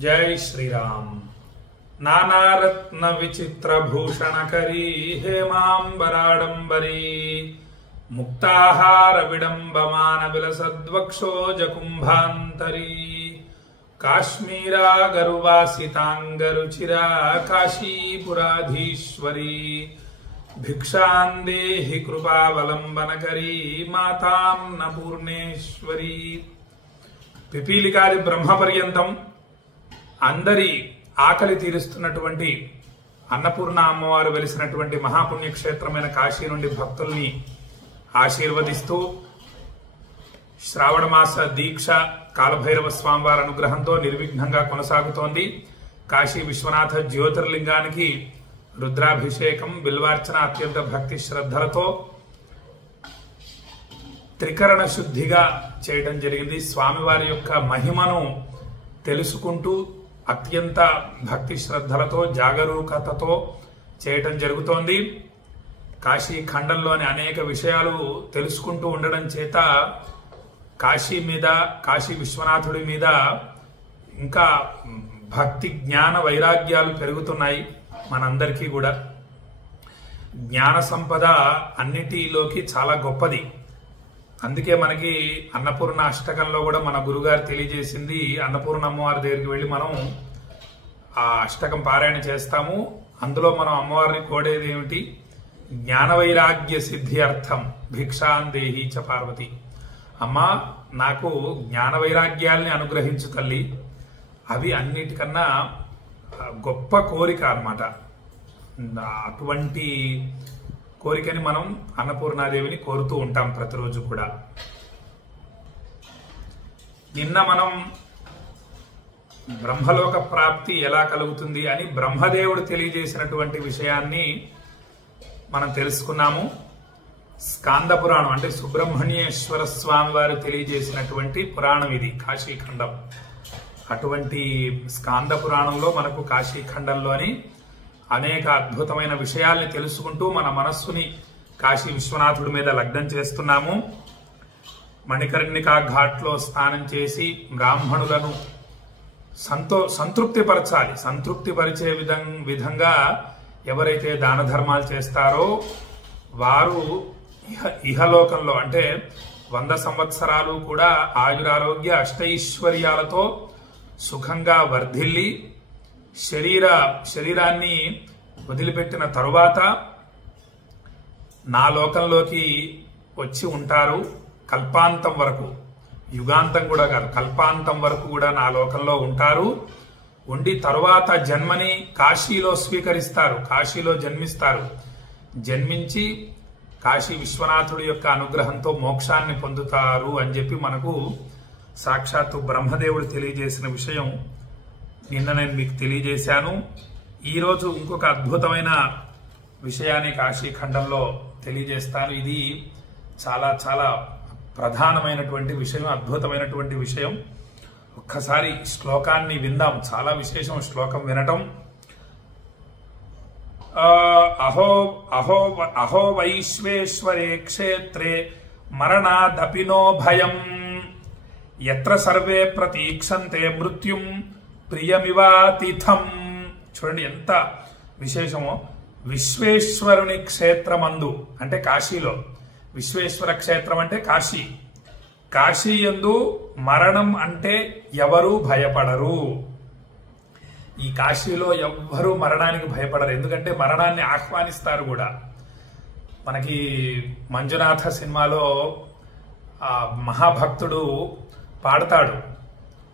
जय श्री राम। नानारत्न विचित्र भूषणकरी हेमांबराडंबरी मुक्ताहार विडंबमान विलसद्वक्षोज कुंभांतरी काश्मीरा गरुवासितांगरुचिरा काशीपुराधीश्वरी भिक्षां देहि कृपावलंबनकरी मातान्नपूर्णेश्वरी। పిపీలికాది బ్రహ్మ పర్యంతం అందరి ఆకలి తీరుస్తున్నటువంటి అన్నపూర్ణ అమ్మవారు వెలిసినటువంటి మహాపుణ్యక్షేత్రమైన కాశీ నుండి భక్తుల్ని ఆశీర్వదిస్తూ శ్రావణ మాస దీక్ష కాలభైరవ స్వామివారి అనుగ్రహంతో నిర్విఘ్నంగా కొనసాగుతోంది। కాశీ విశ్వనాథ జ్యోతిర్లింగానికి రుద్రాభిషేకం బిల్వార్చన అత్యంత భక్తి శ్రద్ధలతో త్రికరణ శుద్ధిగా చేయడం జరిగింది। స్వామివారి యొక్క మహిమను తెలుసుకుంటూ అత్యంత భక్తి శ్రద్ధలతో జాగరూకతతో చేయటం జరుగుతోంది। కాశీ ఖండంలోని అనేక విషయాలు తెలుసుకుంటూ ఉండడం చేత కాశీ మీద కాశీ విశ్వనాథుడి మీద ఇంకా భక్తి జ్ఞాన వైరాగ్యాలు పెరుగుతున్నాయి మనందరికీ కూడా। జ్ఞాన సంపద అన్నిటిలోకి చాలా గొప్పది। అందుకే మనకి అన్నపూర్ణ అష్టకంలో కూడా మన గురుగారు తెలియజేసింది, అన్నపూర్ణ అమ్మవారి దగ్గరికి వెళ్ళి మనం ఆ అష్టకం పారాయణ చేస్తాము। అందులో మనం అమ్మవారిని కోడేది ఏమిటి? జ్ఞాన వైరాగ్య సిద్ధి అర్థం భిక్షాం దేహి చ పార్వతి। అమ్మా నాకు జ్ఞాన వైరాగ్యాల్ని అనుగ్రహించు తల్లి, అవి అన్నిటికన్నా గొప్ప కోరిక అన్నమాట। అటువంటి కోరికని మనం అన్నపూర్ణాదేవిని కోరుతూ ఉంటాం ప్రతిరోజు కూడా। నిన్న మనం బ్రహ్మలోక ప్రాప్తి ఎలా కలుగుతుంది అని బ్రహ్మదేవుడు తెలియజేసినటువంటి విషయాన్ని మనం తెలుసుకున్నాము। స్కాంద పురాణం అంటే సుబ్రహ్మణ్యేశ్వర స్వామి వారు తెలియజేసినటువంటి పురాణం ఇది కాశీఖండం। అటువంటి స్కాంద పురాణంలో మనకు కాశీఖండంలోని అనేక అద్భుతమైన విషయాల్ని తెలుసుకుంటూ మన మనస్సుని కాశీ విశ్వనాథుడి మీద లగ్నం చేస్తున్నాము। మణికర్ణికా ఘాట్లో స్నానం చేసి బ్రాహ్మణులను సంతృప్తిపరచాలి। సంతృప్తిపరిచే విధంగా ఎవరైతే దాన ధర్మాలు చేస్తారో వారు ఇహలోకంలో అంటే 100 సంవత్సరాలు కూడా ఆయురారోగ్య అష్టైశ్వర్యాలతో సుఖంగా వర్ధిల్లి శరీరాన్ని వదిలిపెట్టిన తరువాత నా లోకంలోకి వచ్చి ఉంటారు। కల్పాంతం వరకు, యుగాంతం కూడా కాదు, కల్పాంతం వరకు కూడా నా లోకంలో ఉంటారు। ఉండి తరువాత జన్మని కాశీలో స్వీకరిస్తారు, కాశీలో జన్మిస్తారు। జన్మించి కాశీ విశ్వనాథుడి యొక్క అనుగ్రహంతో మోక్షాన్ని పొందుతారు అని చెప్పి మనకు సాక్షాత్తు బ్రహ్మదేవుడు తెలియజేసిన విషయం నిన్న నేను మీకు తెలియజేశాను। ఈరోజు ఇంకొక అద్భుతమైన విషయాన్ని కాశీఖండంలో తెలియజేస్తాను। ఇది చాలా చాలా ప్రధానమైనటువంటి విషయం, అద్భుతమైనటువంటి విషయం। ఒక్కసారి శ్లోకాన్ని విందాం, చాలా విశేషం శ్లోకం వినటం। అహో వైశ్వేశ్వరే క్షేత్రే మరణాదపినో భయం యత్ర సర్వే ప్రతీక్షంతే మృత్యుం ప్రియమివాతిథం। చూడండి ఎంత విశేషమో। విశ్వేశ్వరుని క్షేత్రమందు అంటే కాశీలో, విశ్వేశ్వర క్షేత్రం అంటే కాశీ, కాశీ యందు మరణం అంటే ఎవరు భయపడరు। ఈ కాశీలో ఎవ్వరూ మరణానికి భయపడరు, ఎందుకంటే మరణాన్ని ఆహ్వానిస్తారు కూడా। మనకి మంజునాథ సినిమాలో మహాభక్తుడు పాడతాడు,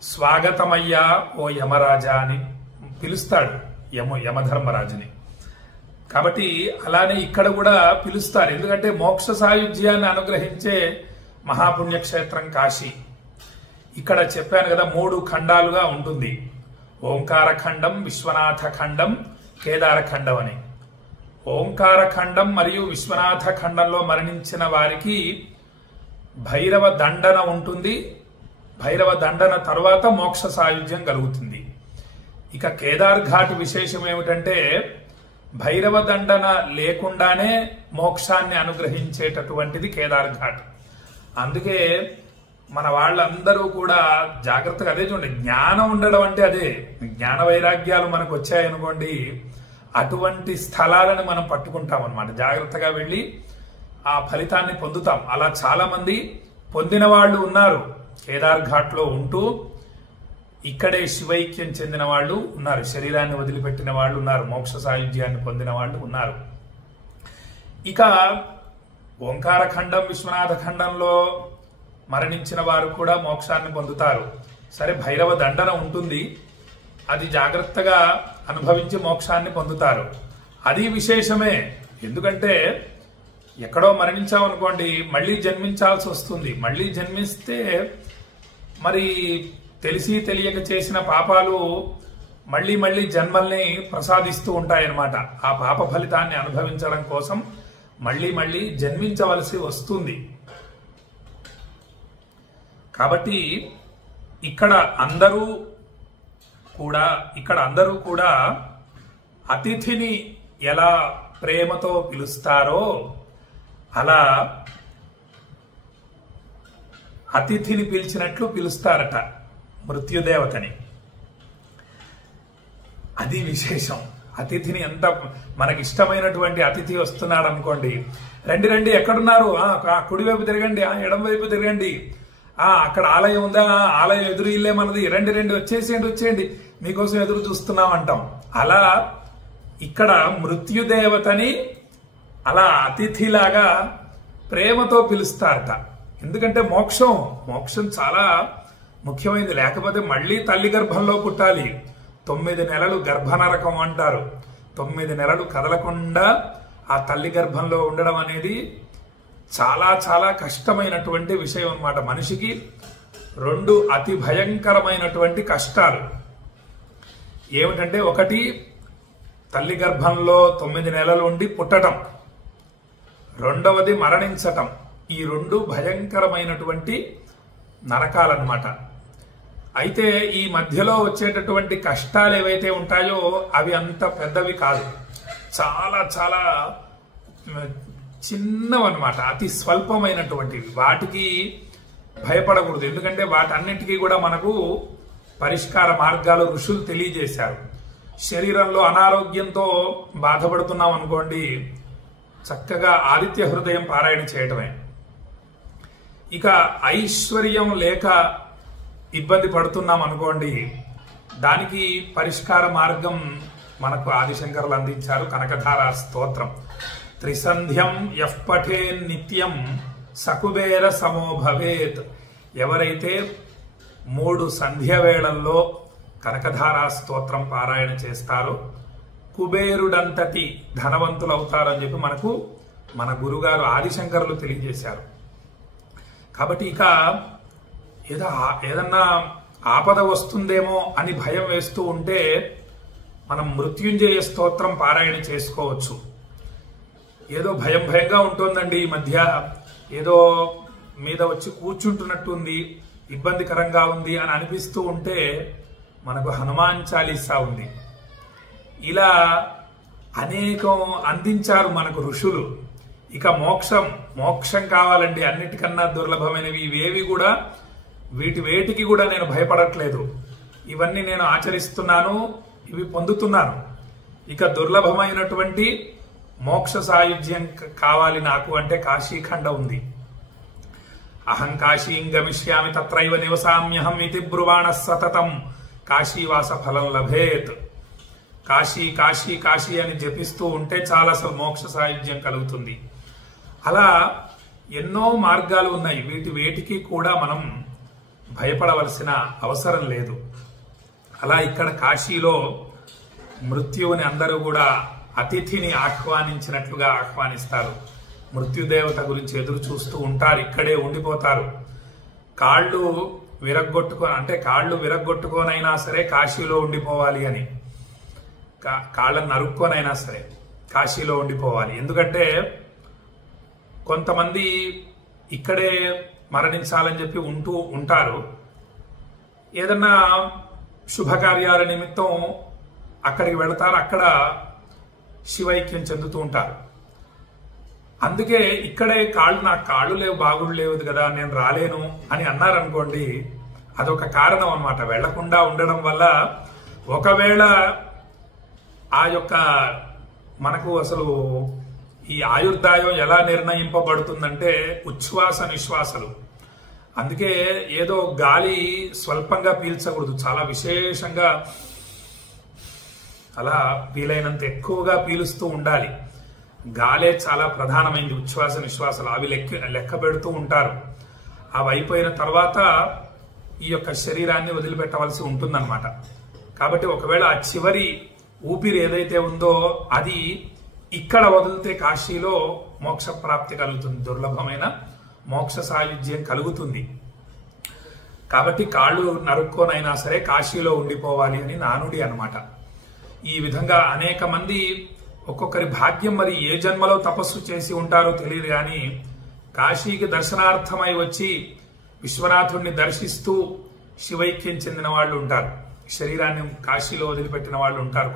స్వాగతమయ్యా ఓ యమరాజా అని పిలుస్తాడు యమధర్మరాజుని। కాబట్టి అలానే ఇక్కడ కూడా పిలుస్తారు, ఎందుకంటే మోక్ష సాయుధ్యాన్ని అనుగ్రహించే మహాపుణ్యక్షేత్రం కాశీ। ఇక్కడ చెప్పాను కదా 3 ఖండాలుగా ఉంటుంది, ఓంకార ఖండం, విశ్వనాథ ఖండం, కేదార ఖండం అని। ఓంకార ఖండం మరియు విశ్వనాథ ఖండంలో మరణించిన వారికి భైరవ దండన ఉంటుంది, భైరవ దండన తర్వాత మోక్ష సాయుధ్యం కలుగుతుంది। ఇక కేదార్ ఘాట్ విశేషం ఏమిటంటే భైరవ దండన లేకుండానే మోక్షాన్ని అనుగ్రహించేటటువంటిది కేదార్ ఘాట్। అందుకే మన వాళ్ళందరూ కూడా జాగ్రత్తగా అదే చూడండి, జ్ఞానం ఉండడం అంటే అదే. జ్ఞాన వైరాగ్యాలు మనకు వచ్చాయనుకోండి, అటువంటి స్థలాలను మనం పట్టుకుంటాం అన్నమాట. జాగ్రత్తగా వెళ్ళి ఆ ఫలితాన్ని పొందుతాం. అలా చాలా మంది పొందిన వాళ్ళు ఉన్నారు. కేదార్ ఘాట్ లో ఉంటూ ఇక్కడే శివైక్యం చెందిన వాళ్ళు ఉన్నారు, శరీరాన్ని వదిలిపెట్టిన వాళ్ళు ఉన్నారు, మోక్ష సాయుధ్యాన్ని పొందిన వాళ్ళు ఉన్నారు. ఇక ఓంకార ఖండం, విశ్వనాథ ఖండంలో మరణించిన వారు కూడా మోక్షాన్ని పొందుతారు. సరే, భైరవ దండన ఉంటుంది, అది జాగ్రత్తగా అనుభవించి మోక్షాన్ని పొందుతారు. అది విశేషమే. ఎందుకంటే ఎక్కడో మరణించామనుకోండి, మళ్ళీ జన్మించాల్సి వస్తుంది. మళ్ళీ జన్మిస్తే మరి తెలిసి తెలియక చేసిన పాపాలు మళ్ళీ మళ్ళీ జన్మల్ని ప్రసాదిస్తూ ఉంటాయన్నమాట. ఆ పాప ఫలితాన్ని అనుభవించడం కోసం మళ్ళీ మళ్ళీ జన్మించవలసి వస్తుంది. కాబట్టి ఇక్కడ అందరూ కూడా అతిథిని ఎలా ప్రేమతో పిలుస్తారో అలా అతిథిని పిలిచినట్లు పిలుస్తారట మృత్యుదేవతని. అది విశేషం. అతిథిని ఎంత మనకి ఇష్టమైనటువంటి అతిథి వస్తున్నాడు అనుకోండి, రండి రండి, ఎక్కడున్నారు, కుడివైపు తిరగండి, ఎడం వైపు తిరగండి, అక్కడ ఆలయం ఉందా, ఆలయం ఎదురు ఇల్లే మనది, రండి రండి, వచ్చేసేయండి, మీకోసం ఎదురు చూస్తున్నాం అంటాం. అలా ఇక్కడ మృత్యుదేవతని అలా అతిథిలాగా ప్రేమతో పిలుస్తారట. ఎందుకంటే మోక్షం చాలా ముఖ్యమైనది. లేకపోతే మళ్ళీ తల్లి గర్భంలో పుట్టాలి. 9 నెలలు గర్భనరకం అంటారు. 9 నెలలు కదలకుండా ఆ తల్లి గర్భంలో ఉండడం అనేది చాలా చాలా కష్టమైనటువంటి విషయం అన్నమాట. మనిషికి 2 అతి భయంకరమైనటువంటి కష్టాలు ఏమిటంటే, ఒకటి తల్లి గర్భంలో 9 నెలలు ఉండి పుట్టడం, రెండవది మరణించటం. ఈ 2 భయంకరమైనటువంటి నరకాలన్నమాట. అయితే ఈ మధ్యలో వచ్చేటటువంటి కష్టాలు ఏవైతే ఉంటాయో అవి అంత పెద్దవి కాదు, చాలా చాలా చిన్నవన్నమాట, అతి స్వల్పమైనటువంటివి. వాటికి భయపడకూడదు. ఎందుకంటే వాటన్నిటికీ కూడా మనకు పరిష్కార మార్గాలు ఋషులు తెలియజేశారు. శరీరంలో అనారోగ్యంతో బాధపడుతున్నాం అనుకోండి, చక్కగా ఆదిత్య హృదయం పారాయణ చేయటమే. ఇక ఐశ్వర్యం లేక ఇబ్బంది పడుతున్నాం అనుకోండి, దానికి పరిష్కార మార్గం మనకు ఆదిశంకరులు అందించారు. కనకధార స్తోత్రం. త్రిసంధ్యం యః పఠేన్ నిత్యం సకుబేర సమో భవేత్. ఎవరైతే 3 సంధ్య వేళల్లో కనకధార స్తోత్రం పారాయణ చేస్తారో కుబేరుడంతటి ధనవంతులు అవుతారని చెప్పి మనకు మన గురుగారు ఆదిశంకరులు తెలియజేశారు. కాబట్టి ఇక ఏదన్నా ఆపద వస్తుందేమో అని భయం వేస్తూ ఉంటే మనం మృత్యుంజయ స్తోత్రం పారాయణ చేసుకోవచ్చు. ఏదో భయంగా ఉంటుందండి, ఈ మధ్య ఏదో మీద వచ్చి కూర్చుంటున్నట్టుంది, ఇబ్బందికరంగా ఉంది అని అనిపిస్తూ ఉంటే మనకు హనుమాన్ చాలీసా ఉంది. ఇలా అనేకం అందించారు మనకు ఋషులు. ఇక మోక్షం కావాలండి, అన్నిటికన్నా దుర్లభమైనవి ఇవేవి కూడా. వేటికి కూడా నేను భయపడట్లేదు. ఇవన్నీ నేను ఆచరిస్తున్నాను, ఇవి పొందుతున్నాను. ఇక దుర్లభమైనటువంటి మోక్ష సాయుధ్యం కావాలి నాకు అంటే కాశీఖండ ఉంది. అహం కాశీం గమిష్యామి తత్రైవ నివసామ్యహం ఇతి బ్రువాణ సతతం కాశీవాస ఫలం లభేత్. కాశీ కాశీ కాశీ అని జపిస్తూ ఉంటే చాలా అసలు మోక్ష సాయుధ్యం కలుగుతుంది. అలా ఎన్నో మార్గాలు ఉన్నాయి. వేటికి కూడా మనం భయపడవలసిన అవసరం లేదు. అలా ఇక్కడ కాశీలో మృత్యువుని అందరూ కూడా అతిథిని ఆహ్వానించినట్లుగా ఆహ్వానిస్తారు. మృత్యుదేవత గురించి ఎదురు చూస్తూ ఉంటారు, ఇక్కడే ఉండిపోతారు. కాళ్ళు విరగ్గొట్టుకోనైనా సరే కాశీలో ఉండిపోవాలి అని, కాళ్ళను నరుక్కోనైనా సరే కాశీలో ఉండిపోవాలి. ఎందుకంటే కొంతమంది ఇక్కడే మరణించాలని చెప్పి ఉంటారు. ఏదన్నా శుభకార్యాల నిమిత్తం అక్కడికి వెళతారు, అక్కడ శివైక్యం చెందుతూ ఉంటారు. అందుకే ఇక్కడే నాకు కాళ్ళు లేవు, బాగుడు లేవు కదా, నేను రాలేను అని అన్నారనుకోండి, అదొక కారణం అన్నమాట. వెళ్లకుండా ఉండడం వల్ల ఒకవేళ ఆ యొక్క మనకు అసలు ఈ ఆయుర్దాయం ఎలా నిర్ణయింపబడుతుందంటే ఉచ్ఛ్వాస నిశ్వాసలు. అందుకే ఏదో గాలి స్వల్పంగా పీల్చకూడదు, చాలా విశేషంగా అలా వీలైనంత ఎక్కువగా పీలుస్తూ ఉండాలి. గాలే చాలా ప్రధానమైంది ఉచ్ఛ్వాస నిశ్వాసలు. అవి లెక్క పెడుతూ ఉంటారు. అవి అయిపోయిన తర్వాత ఈ యొక్క శరీరాన్ని వదిలిపెట్టవలసి ఉంటుందన్నమాట. కాబట్టి ఒకవేళ ఆ చివరి ఊపిరి ఏదైతే ఉందో అది ఇక్కడ వదిలితే కాశీలో మోక్ష ప్రాప్తి కలుగుతుంది, దుర్లభమైన మోక్ష సాయుధ్యం కలుగుతుంది. కాబట్టి కాళ్ళు నరుక్కోనైనా సరే కాశీలో ఉండిపోవాలి అని నానుడి అన్నమాట. ఈ విధంగా అనేక మంది ఒక్కొక్కరి భాగ్యం మరి ఏ జన్మలో తపస్సు చేసి ఉంటారో తెలియదు కానీ కాశీకి దర్శనార్థమై వచ్చి విశ్వనాథుడిని దర్శిస్తూ శివైక్యం చెందిన వాళ్ళు ఉంటారు. శరీరాన్ని కాశీలో వదిలిపెట్టిన వాళ్ళు ఉంటారు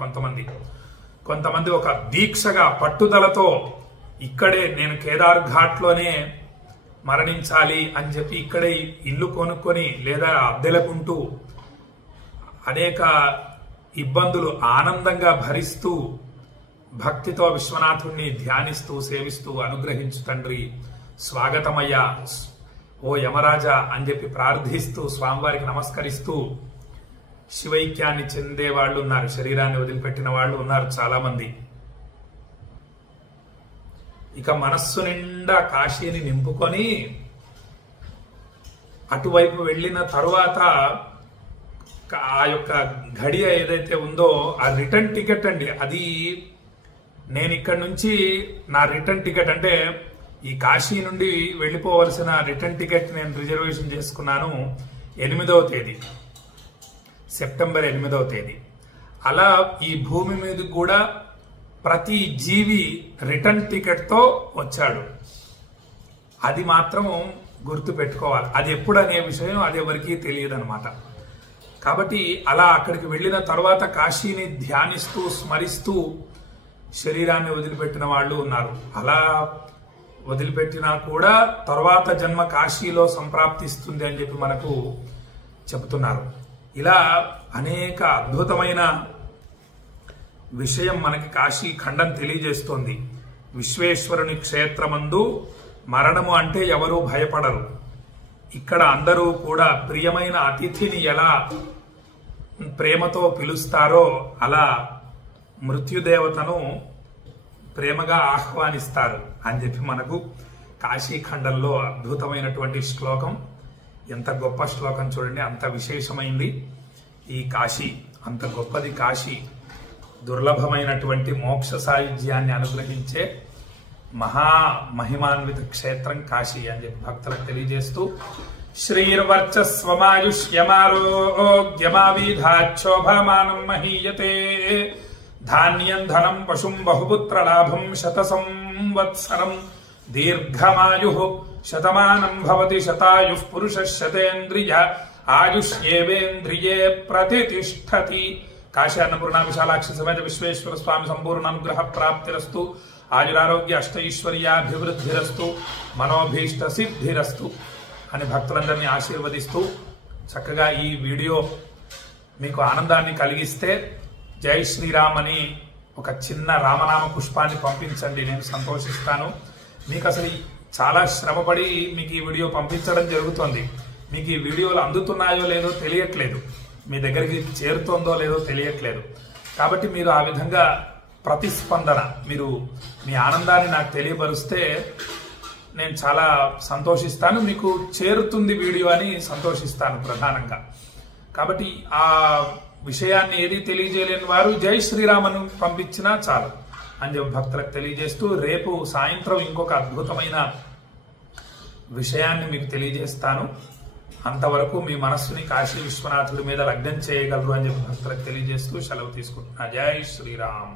కొంతమంది ఒక దీక్షగా పట్టుదలతో ఇక్కడే నేను కేదార్ ఘాట్లోనే మరణించాలి అని చెప్పి ఇక్కడే ఇల్లు కొనుక్కొని లేదా అద్దెలకుంటూ అనేక ఇబ్బందులు ఆనందంగా భరిస్తూ భక్తితో విశ్వనాథుణ్ణి ధ్యానిస్తూ సేవిస్తూ అనుగ్రహించు తండ్రి, స్వాగతమయ్యా ఓ యమరాజా అని చెప్పి ప్రార్థిస్తూ స్వామివారికి నమస్కరిస్తూ శివైక్యాన్ని చెందే వాళ్ళు ఉన్నారు, శరీరాన్ని వదిలిపెట్టిన వాళ్ళు ఉన్నారు చాలా మంది. ఇక మనస్సు నిండా కాశీని నింపుకొని అటువైపు వెళ్ళిన తరువాత ఆ యొక్క ఘడియ ఏదైతే ఉందో ఆ రిటర్న్ టికెట్ అండి, అది నేను ఇక్కడి నుంచి నా రిటర్న్ టికెట్ అంటే ఈ కాశీ నుండి వెళ్ళిపోవలసిన రిటర్న్ టికెట్ నేను రిజర్వేషన్ చేసుకున్నాను 8వ తేదీ, సెప్టెంబర్ 8వ తేదీ. అలా ఈ భూమి మీద కూడా ప్రతి జీవి రిటర్న్ టికెట్ తో వచ్చాడు. అది మాత్రం గుర్తు పెట్టుకోవాలి. అది ఎప్పుడు అనే విషయం అది ఎవరికీ తెలియదు అనమాట. కాబట్టి అలా అక్కడికి వెళ్ళిన తర్వాత కాశీని ధ్యానిస్తూ స్మరిస్తూ శరీరాన్ని వదిలిపెట్టిన వాళ్ళు ఉన్నారు. అలా వదిలిపెట్టినా కూడా తర్వాత జన్మ కాశీలో సంప్రాప్తిస్తుంది అని చెప్పి మనకు చెబుతున్నారు. ఇలా అనేక అద్భుతమైన విషయం మనకి కాశీ ఖండం తెలియజేస్తోంది. విశ్వేశ్వరుని క్షేత్రమందు మరణము అంటే ఎవరూ భయపడరు. ఇక్కడ అందరూ కూడా ప్రియమైన అతిథిని ఎలా ప్రేమతో పిలుస్తారో అలా మృత్యుదేవతను ప్రేమగా ఆహ్వానిస్తారు అని చెప్పి మనకు కాశీఖండంలో అద్భుతమైనటువంటి శ్లోకం. ఎంత గొప్ప శ్లోకం చూడండి, అంత విశేషమైంది ఈ కాశీ, అంత గొప్పది కాశీ. దుర్లభమైనటువంటి మోక్ష సాయుధ్యాన్ని అనుగ్రహించే మహిమాన్విత క్షేత్రం కాశీ అని చెప్పి భక్తులకు తెలియజేస్తూ శ్రీర్వర్చస్వమాయుష్యమారోగ్యమావిధాక్షోభమానం మహీయతే ధాన్యం ధనం పశుం బహుపుత్ర లాభం శత సంవత్సరం దీర్ఘమాయు శతమానం భవతి శతాయు పురుష శతేంద్రియ ఆయుష్యేవేంద్రియే ప్రతిష్టతి. కాశీ అన్నపూర్ణ విశాలాక్షి సమేత విశ్వేశ్వర స్వామి సంపూర్ణ అనుగ్రహ ప్రాప్తిరస్తు. ఆయురారోగ్య అష్టైశ్వర్యాభివృద్ధిరస్తు. మనోభీష్ట సిద్ధిరస్తు అని భక్తులందరినీ ఆశీర్వదిస్తూ చక్కగా ఈ వీడియో మీకు ఆనందాన్ని కలిగిస్తే జై శ్రీరామ్ అని ఒక చిన్న రామనామ పుష్పాన్ని పంపించండి, నేను సంతోషిస్తాను. మీకు అసలు చాలా శ్రమపడి మీకు ఈ వీడియో పంపించడం జరుగుతోంది. మీకు ఈ వీడియోలు అందుతున్నాయో లేదో తెలియట్లేదు, మీ దగ్గరికి చేరుతోందో లేదో తెలియట్లేదు. కాబట్టి మీరు ఆ విధంగా ప్రతిస్పందన, మీరు మీ ఆనందాన్ని నాకు తెలియపరుస్తే నేను చాలా సంతోషిస్తాను. మీకు చేరుతుంది వీడియో అని సంతోషిస్తాను ప్రధానంగా. కాబట్టి ఆ విషయాన్ని ఏది తెలియజేయలేని వారు జై శ్రీరామను పంపించినా చాలు అని చెప్పి భక్తులకు తెలియజేస్తూ రేపు సాయంత్రం ఇంకొక అద్భుతమైన విషయాన్ని మీకు తెలియజేస్తాను. అంతవరకు మీ మనస్సుని కాశీ విశ్వనాథుడి మీద లగ్నం చేయగలరు అని చెప్పి భక్తులకు తెలియజేస్తూ సెలవు తీసుకుంటున్నా. జై శ్రీరామ్.